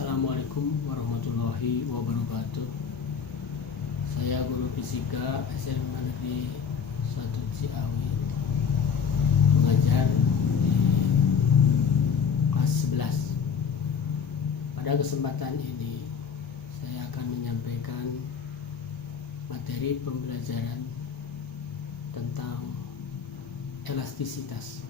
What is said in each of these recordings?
Assalamualaikum warahmatullahi wabarakatuh. Saya guru fisika SMA Negeri 1 Ciawi, mengajar di kelas 11. Pada kesempatan ini saya akan menyampaikan materi pembelajaran tentang elastisitas.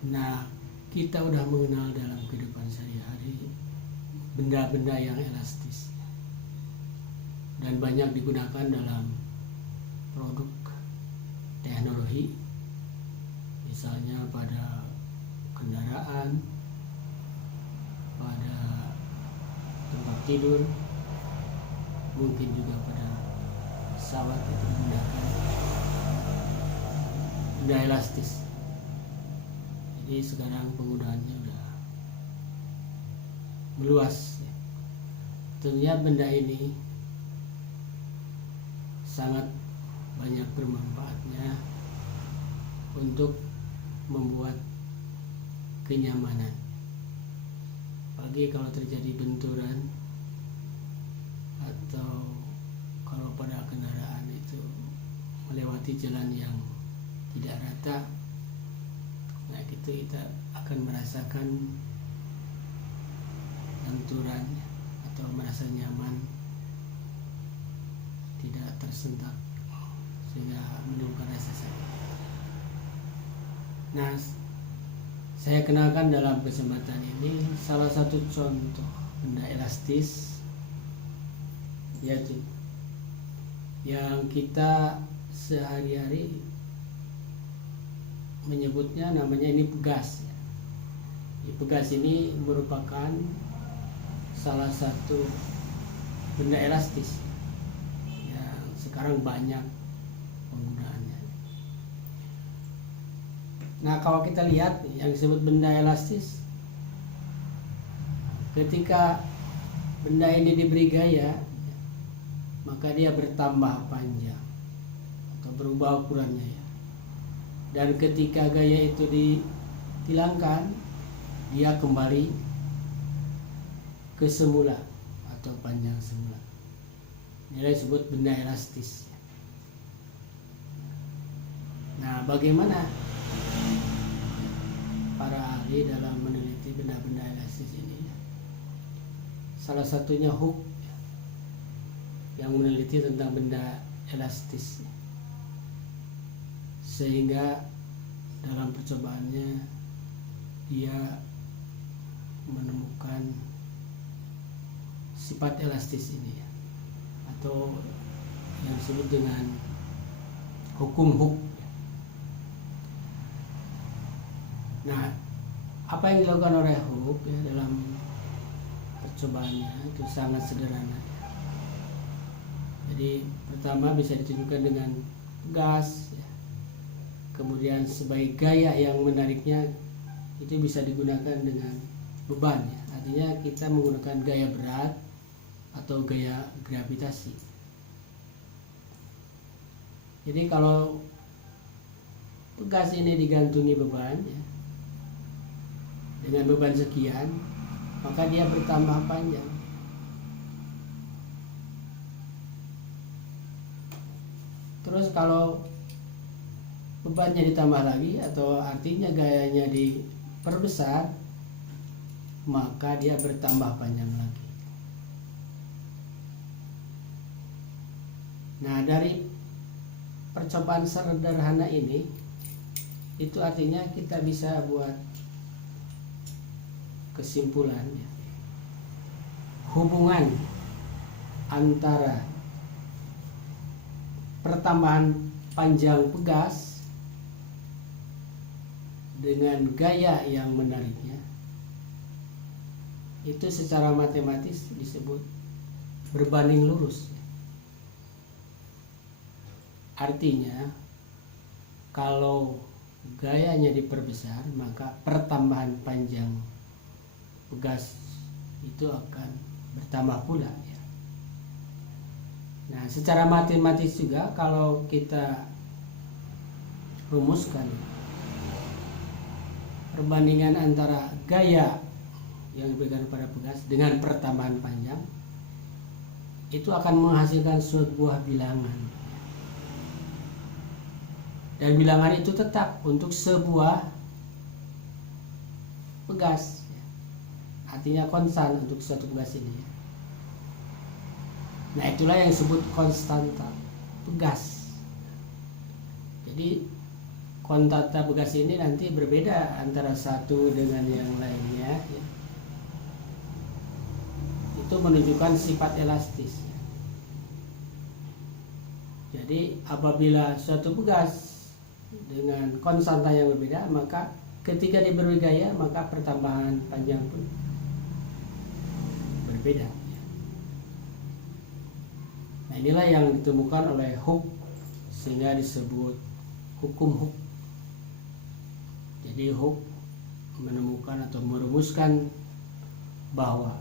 Nah, kita udah mengenal dalam kehidupan sehari-hari benda-benda yang elastis dan banyak digunakan dalam produk teknologi, misalnya pada kendaraan, pada tempat tidur, mungkin juga pada pesawat itu menggunakan benda elastis. Jadi sekarang penggunaannya udah meluas. Tentunya benda ini sangat banyak bermanfaatnya untuk membuat kenyamanan. Apalagi kalau terjadi benturan atau kalau pada kendaraan itu melewati jalan yang tidak rata. Nah, itu kita akan merasakan benturan atau merasa nyaman, tidak tersentak sehingga menimbulkan rasa sakit. Nah, saya kenalkan dalam kesempatan ini salah satu contoh benda elastis, yaitu yang kita sehari-hari menyebutnya, namanya ini pegas. Pegas ini merupakan salah satu benda elastis yang sekarang banyak penggunaannya. Nah, kalau kita lihat yang disebut benda elastis, ketika benda ini diberi gaya, maka dia bertambah panjang atau berubah ukurannya ya. Dan ketika gaya itu dihilangkan, dia kembali ke semula atau panjang semula. Ini disebut benda elastis. Nah, bagaimana para ahli dalam meneliti benda-benda elastis ini? Salah satunya Hooke yang meneliti tentang benda elastis, sehingga dalam percobaannya dia menemukan sifat elastis ini atau yang disebut dengan hukum Hooke. Nah, apa yang dilakukan oleh Hooke dalam percobaannya itu sangat sederhana. Jadi pertama bisa ditunjukkan dengan gas, kemudian sebagai gaya yang menariknya itu bisa digunakan dengan beban ya. Artinya kita menggunakan gaya berat atau gaya gravitasi. Jadi kalau gas ini digantungi beban ya, dengan beban sekian, maka dia bertambah panjang. Terus kalau bebannya ditambah lagi atau artinya gayanya diperbesar, maka dia bertambah panjang lagi. Nah, dari percobaan sederhana ini, itu artinya kita bisa buat kesimpulan ya, hubungan antara pertambahan panjang pegas dengan gaya yang menariknya itu secara matematis disebut berbanding lurus. Artinya kalau gayanya diperbesar, maka pertambahan panjang pegas itu akan bertambah pula ya. Nah, secara matematis juga kalau kita rumuskan perbandingan antara gaya yang diberikan pada pegas dengan pertambahan panjang itu akan menghasilkan sebuah bilangan, dan bilangan itu tetap untuk sebuah pegas, artinya konstan untuk suatu pegas ini. Nah, itulah yang disebut konstanta pegas. Jadi konstanta pegas ini nanti berbeda antara satu dengan yang lainnya ya. Itu menunjukkan sifat elastis. Jadi apabila suatu pegas dengan konstanta yang berbeda, maka ketika diberi gaya maka pertambahan panjang pun berbeda. Nah, inilah yang ditemukan oleh Hooke sehingga disebut hukum Hooke. Jadi Hooke menemukan atau merumuskan bahwa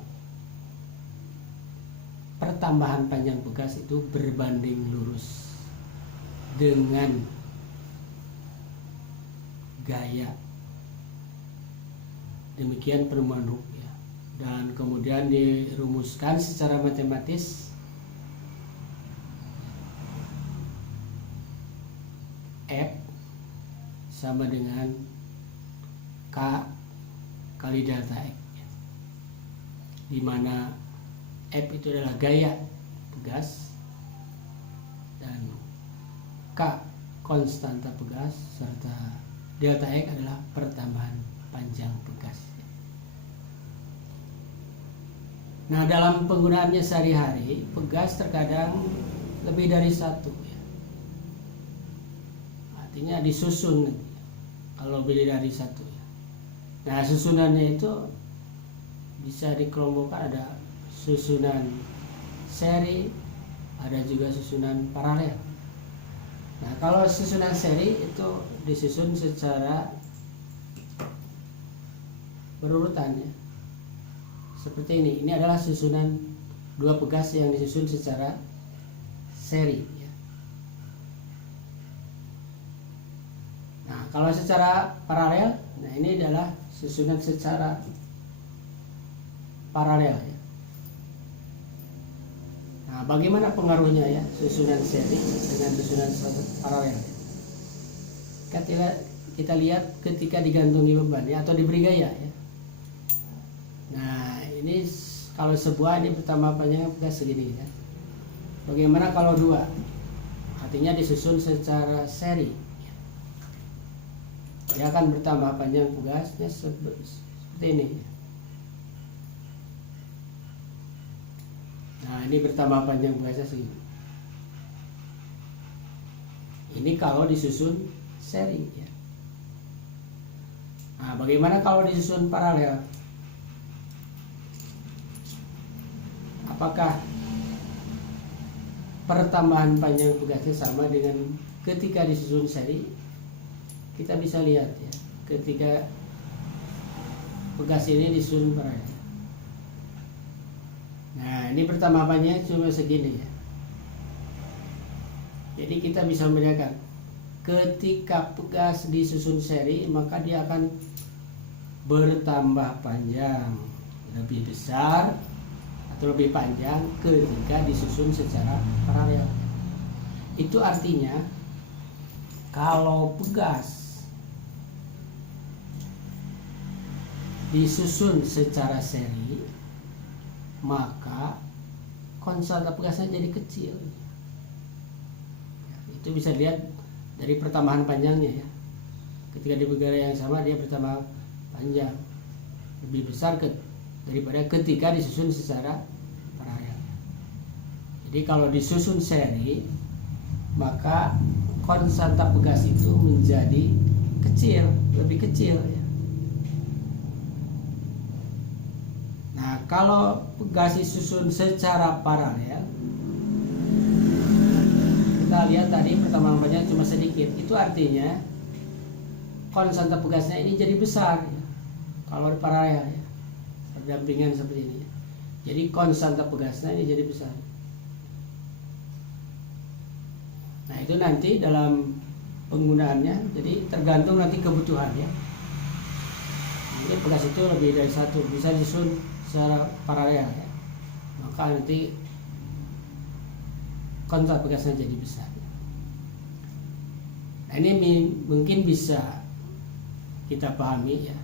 pertambahan panjang pegas itu berbanding lurus dengan gaya. Demikian penemuan Hooke ya. Dan kemudian dirumuskan secara matematis F sama dengan K kali delta X, di mana F itu adalah gaya pegas dan K konstanta pegas serta delta X adalah pertambahan panjang pegas. Nah, dalam penggunaannya sehari-hari pegas terkadang lebih dari satu ya. Artinya disusun kalau lebih dari satu ya. Nah, susunannya itu bisa dikelompokkan, ada susunan seri, ada juga susunan paralel. Nah, kalau susunan seri itu disusun secara berurutan ya. Seperti ini. Ini adalah susunan dua pegas yang disusun secara seri ya. Nah, kalau secara paralel, nah ini adalah susunan secara paralel ya. Nah, bagaimana pengaruhnya ya susunan seri dengan susunan paralel? Kita lihat ketika digantungi beban ya, atau diberi gaya ya. Nah, ini kalau sebuah ini pertama panjangnya pegas segini ya. Bagaimana kalau dua? Artinya disusun secara seri. Dia akan bertambah panjang pegasnya seperti ini. Nah, ini bertambah panjang pegasnya segini. Ini kalau disusun seri ya. Nah, bagaimana kalau disusun paralel? Apakah pertambahan panjang pegasnya sama dengan ketika disusun seri? Kita bisa lihat ya, ketika pegas ini disusun paralel. Nah, ini pertambahannya cuma segini ya. Jadi kita bisa membedakan ketika pegas disusun seri, maka dia akan bertambah panjang lebih besar atau lebih panjang ketika disusun secara paralel. Itu artinya kalau pegas disusun secara seri, maka konstanta pegasnya jadi kecil. Itu bisa dilihat dari pertambahan panjangnya ya. Ketika di gaya yang sama dia bertambah panjang lebih besar daripada ketika disusun secara paralel. Jadi kalau disusun seri, maka konstanta pegas itu menjadi kecil, lebih kecil ya. Nah, kalau pegas disusun secara paralel, kita lihat tadi pertambahan panjang cuma sedikit. Itu artinya konstanta pegasnya ini jadi besar ya. Kalau di paralel ya, berdampingan seperti ini. Jadi konstanta pegasnya ini jadi besar. Nah, itu nanti dalam penggunaannya, jadi tergantung nanti kebutuhan ya. Mungkin pegas itu lebih dari satu, bisa disusun secara paralel ya. Maka nanti kontak pegasnya jadi besar. Nah, ini mungkin bisa kita pahami ya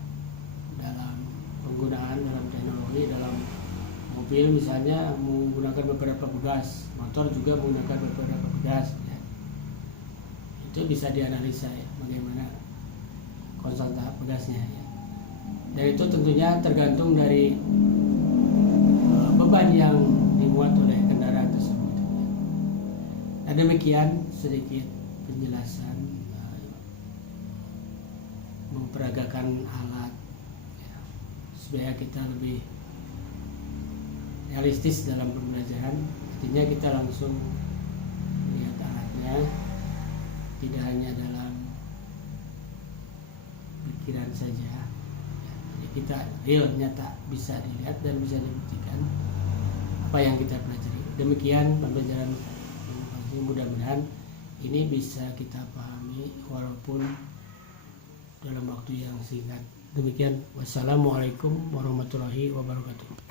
dalam penggunaan dalam teknologi, dalam mobil misalnya menggunakan beberapa pegas, motor juga menggunakan beberapa pegas ya. Itu bisa dianalisa ya bagaimana konstanta pegasnya ya. Dan itu tentunya tergantung dari beban yang dimuat oleh kendaraan tersebut. Nah, demikian sedikit penjelasan memperagakan alat ya, supaya kita lebih realistis dalam pembelajaran. Artinya kita langsung melihat alatnya, tidak hanya dalam pikiran saja ya. Jadi kita real, nyata, bisa dilihat dan bisa dibuktikan apa yang kita pelajari. Demikian pembelajaran inovasi, mudah-mudahan ini bisa kita pahami walaupun dalam waktu yang singkat. Demikian, wassalamualaikum warahmatullahi wabarakatuh.